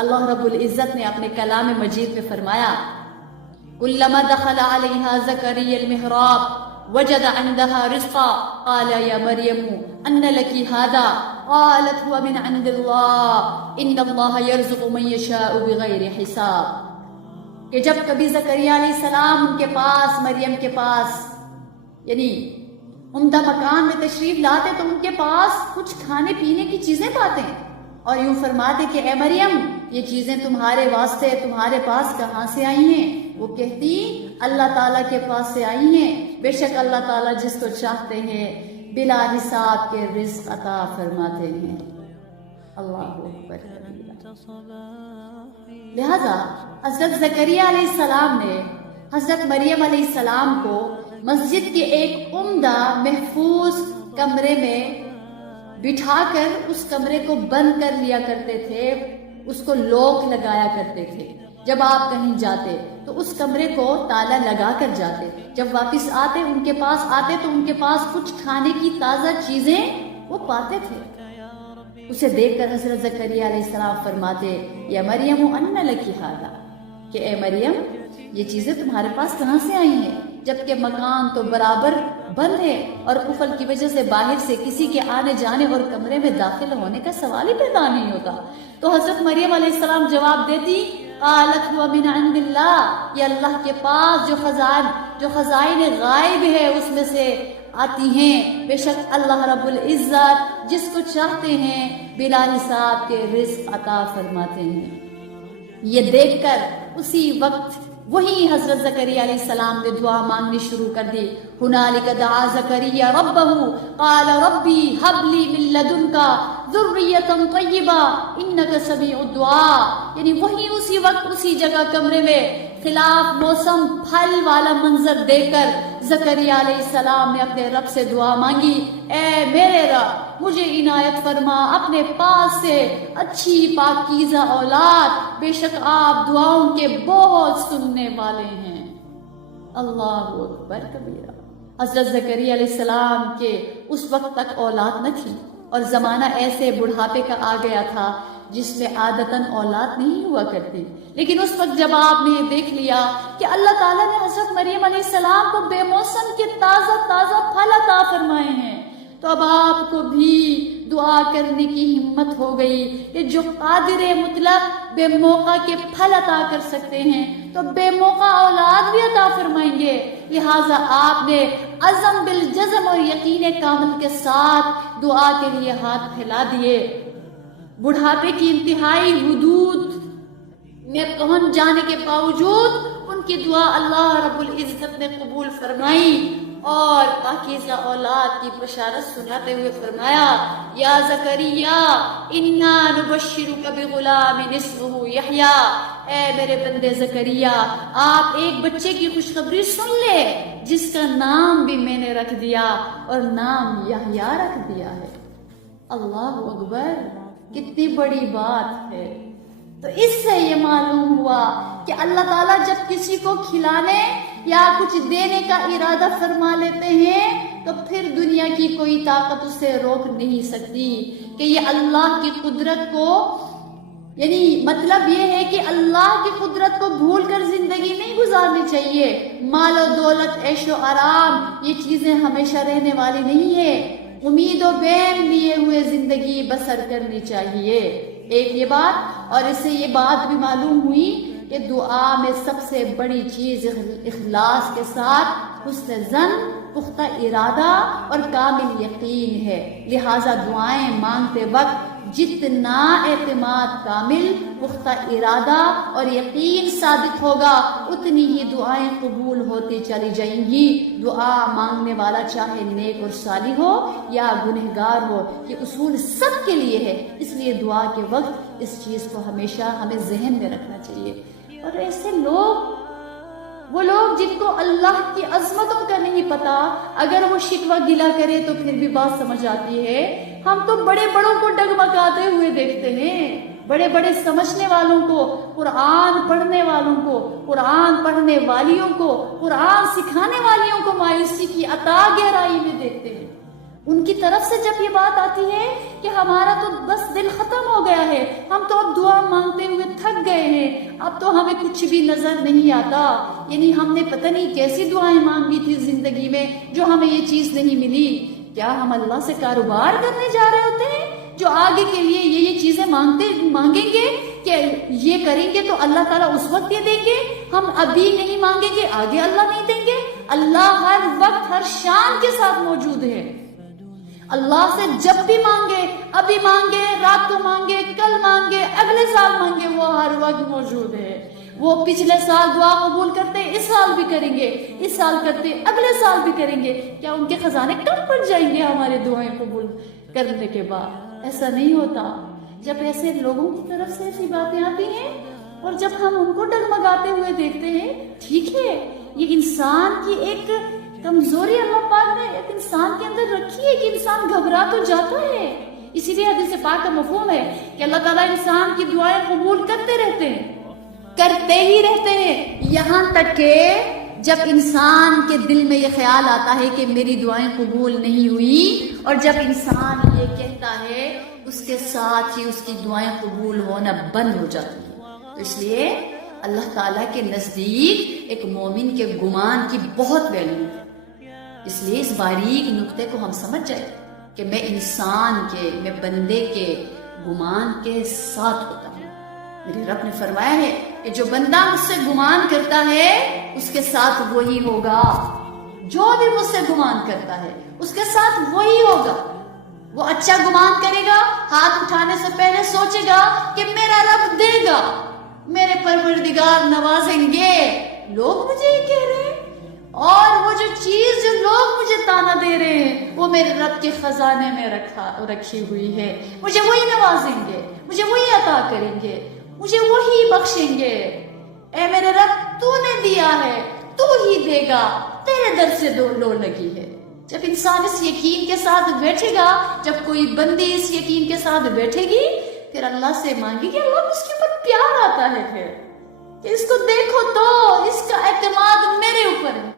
اللہ رب العزت نے اپنے کلام مجید میں فرمایا کلما دخل علیہا زکریا المحراب وجد عندها رزقا قال یا مریم ان لک ھذا قالت هو من عند اللہ ان اللہ یرزق من یشاء بغیر حساب، کہ جب کبھی زکریا علیہ السلام ان کے پاس، مریم کے پاس یعنی عمدہ مکان میں تشریف لاتے تو ان کے پاس کچھ کھانے پینے کی چیزیں پاتے ہیں اور یوں فرماتے کہ اے مریم یہ چیزیں تمہارے واسطے تمہارے پاس کہاں سے آئی ہیں؟ وہ کہتی اللہ تعالیٰ کے پاس سے آئی ہیں، بے شک اللہ تعالیٰ جس کو چاہتے ہیں بلا حساب کے رزق عطا فرماتے ہیں۔ اللہ اکبر۔ لہذا حضرت زکریا علیہ السلام نے حضرت مریم علیہ السلام کو مسجد کے ایک عمدہ محفوظ کمرے میں بٹھا کر اس کمرے کو بند کر لیا کرتے تھے، اس کو لوک لگایا کرتے تھے۔ جب آپ کہیں جاتے تو اس کمرے کو تالا لگا کر جاتے، جب واپس آتے ان کے پاس آتے تو ان کے پاس کچھ کھانے کی تازہ چیزیں وہ پاتے تھے۔ اسے دیکھ کر حضرت زکریا علیہ السلام فرماتے یا مریم ان لک ھذا، کہ اے مریم یہ چیزیں تمہارے پاس کہاں سے آئی ہیں، جبکہ مکان تو برابر بند ہے اور قفل کی وجہ سے باہر سے کسی کے آنے جانے اور کمرے میں داخل ہونے کا سوال ہی پیدا نہیں ہوتا۔ تو حضرت مریم علیہ السلام جواب دیتی قالت هو من عند اللہ، یہ اللہ کے پاس جو خزائن غائب ہے اس میں سے آتی ہیں، بے شک اللہ رب العزت جس کو چاہتے ہیں بلا حساب کے رزق عطا فرماتے ہیں۔ یہ دیکھ کر اسی وقت وہی حضرت زکریا علیہ السلام نے دعا مانگنی شروع کر دی۔ ہنالک دعا زکریا ربہ قال ربی ہب لی من لدنک ذریۃ طیبہ انک سمیع الدعاء، یعنی وہی اسی وقت اسی جگہ کمرے میں خلاف موسم پھل والا منظر دیکھ کر زکریا علیہ السلام نے اپنے رب سے دعا مانگی، اے میرے رب مجھے عنایت فرما اپنے پاس سے اچھی پاکیزہ اولاد، بے شک آپ دعاؤں کے بہت سننے والے ہیں۔ اللہ اکبر کبیرہ۔ حضرت زکریا علیہ السلام کے اس وقت تک اولاد نہ تھی اور زمانہ ایسے بڑھاپے کا آ گیا تھا جس میں عادتاً اولاد نہیں ہوا کرتی، لیکن اس وقت جب آپ نے یہ دیکھ لیا کہ اللہ تعالیٰ نے حضرت مریم علیہ السلام کو بے موسم کے تازہ تازہ پھل عطا فرمائے ہیں، تو اب آپ کو بھی دعا کرنے کی ہمت ہو گئی کہ جو قادر مطلق بے موقع کے پھل عطا کر سکتے ہیں تو بے موقع اولاد بھی عطا فرمائیں گے۔ لہٰذا آپ نے عزم بالجزم اور یقین کامل کے ساتھ دعا کے لیے ہاتھ پھیلا دیے۔ بڑھاپے کی انتہائی حدود میں پہنچ جانے کے باوجود ان کی دعا اللہ رب العزت نے قبول فرمائی اور پاکیزہ اولاد کی بشارت سناتے ہوئے فرمایا یا زکریا انا نبشرک بغلام اسمہ یحییٰ، اے میرے بندے زکریا آپ ایک بچے کی خوشخبری سن لے جس کا نام بھی میں نے رکھ دیا اور نام یحییٰ رکھ دیا ہے۔ اللہ اکبر، کتنی بڑی بات ہے۔ تو اس سے یہ معلوم ہوا کہ اللہ تعالیٰ جب کسی کو کھلانے یا کچھ دینے کا ارادہ فرما لیتے ہیں تو پھر دنیا کی کوئی طاقت اسے روک نہیں سکتی، کہ یہ اللہ کی قدرت کو، یعنی مطلب یہ ہے کہ اللہ کی قدرت کو بھول کر زندگی نہیں گزارنی چاہیے۔ مال و دولت، عیش و آرام، یہ چیزیں ہمیشہ رہنے والی نہیں ہے، امید و بیم لیے ہوئے زندگی بسر کرنی چاہیے۔ ایک یہ بات، اور اس سے یہ بات بھی معلوم ہوئی کہ دعا میں سب سے بڑی چیز اخلاص کے ساتھ حسن ظن، پختہ ارادہ اور کامل یقین ہے۔ لہٰذا دعائیں مانگتے وقت جتنا اعتماد کامل، پختہ ارادہ اور یقین ثابت ہوگا اتنی ہی دعائیں قبول ہوتی چلی جائیں گی۔ دعا مانگنے والا چاہے نیک اور صالح ہو یا گنہگار ہو، یہ اصول سب کے لیے ہے، اس لیے دعا کے وقت اس چیز کو ہمیشہ ہمیں ذہن میں رکھنا چاہیے۔ اور ایسے وہ لوگ جن کو اللہ کی عظمتوں کا نہیں پتا، اگر وہ شکوہ گلا کرے تو پھر بھی بات سمجھ آتی ہے۔ ہم تو بڑے بڑوں کو ڈگمگاتے ہوئے دیکھتے ہیں، بڑے بڑے سمجھنے والوں کو، قرآن پڑھنے والوں کو، قرآن پڑھنے والیوں کو، قرآن سکھانے والیوں کو مایوسی کی عطا گہرائی میں دیکھتے ہیں۔ ان کی طرف سے جب یہ بات آتی ہے کہ ہمارا تو بس دل ختم ہو گیا ہے، ہم تو اب دعا مانگتے ہوئے اب تو ہمیں کچھ بھی نظر نہیں آتا. یعنی ہم نے پتہ نہیں کیسی دعائیں مانگی تھی زندگی میں جو ہمیں یہ چیز نہیں ملی. کیا ہم اللہ سے کاروبار کرنے جا رہے ہوتے ہیں جو آگے کے لیے یہ چیزیں مانگیں گے کہ یہ کریں گے تو اللہ تعالیٰ اس وقت یہ دیں گے, ہم ابھی نہیں مانگیں گے آگے اللہ نہیں دیں گے. اللہ ہر وقت ہر شان کے ساتھ موجود ہے. اللہ سے جب بھی مانگے, ابھی مانگے, رات کو مانگے, کل مانگے, اگلے سال مانگے, وہ ہر وقت موجود ہے. وہ پچھلے سال دعا قبول کرتے اس سال بھی کریں گے, اس سال کرتے اگلے سال بھی کریں گے. کیا ان کے خزانے کم پڑ جائیں گے ہمارے دعائیں قبول کرنے کے بعد؟ ایسا نہیں ہوتا. جب ایسے لوگوں کی طرف سے ایسی باتیں آتی ہیں اور جب ہم ان کو ڈگمگاتے ہوئے دیکھتے ہیں, ٹھیک ہے یہ انسان کی ایک کمزوری اللہ پاک نے ایک انسان کے اندر رکھی ہے کہ انسان گھبرا تو جاتا ہے. اسی لیے حدیث پاک کا مفہوم ہے کہ اللہ تعالیٰ انسان کی دعائیں قبول کرتے رہتے ہیں, کرتے ہی رہتے ہیں, یہاں تک کہ جب انسان کے دل میں یہ خیال آتا ہے کہ میری دعائیں قبول نہیں ہوئی, اور جب انسان یہ کہتا ہے اس کے ساتھ ہی اس کی دعائیں قبول ہونا بند ہو جاتی ہیں. تو اس لیے اللہ تعالیٰ کے نزدیک ایک مومن کے گمان کی بہت ویلیو ہے. اس لیے اس باریک نقطے کو ہم سمجھ جائیں کہ میں انسان کے, میں بندے کے گمان کے ساتھ ہوتا ہوں. میرے رب نے فرمایا ہے کہ جو بندہ مجھ سے گمان کرتا ہے اس کے ساتھ وہی ہوگا. جو بھی مجھ سے گمان کرتا ہے اس کے ساتھ وہی ہوگا. وہ اچھا گمان کرے گا, ہاتھ اٹھانے سے پہلے سوچے گا کہ میرا رب دے گا, میرے پروردگار نوازیں گے. لوگ مجھے یہ کہہ رہے ہیں, اور وہ جو چیز جو لوگ مجھے تانا دے رہے ہیں وہ میرے رب کے خزانے میں رکھی ہوئی ہے. مجھے وہی نوازیں گے, مجھے وہی عطا کریں گے, مجھے وہی بخشیں گے. اے میرے رب تو نے دیا ہے, تو ہی دے گا, تیرے در سے لو لگی ہے. جب انسان اس یقین کے ساتھ بیٹھے گا, جب کوئی بندی اس یقین کے ساتھ بیٹھے گی, پھر اللہ سے مانگے گی, اللہ اس کے اوپر پیار آتا ہے پھر کہ اس کو دیکھو تو اس کا اعتماد میرے اوپر ہے.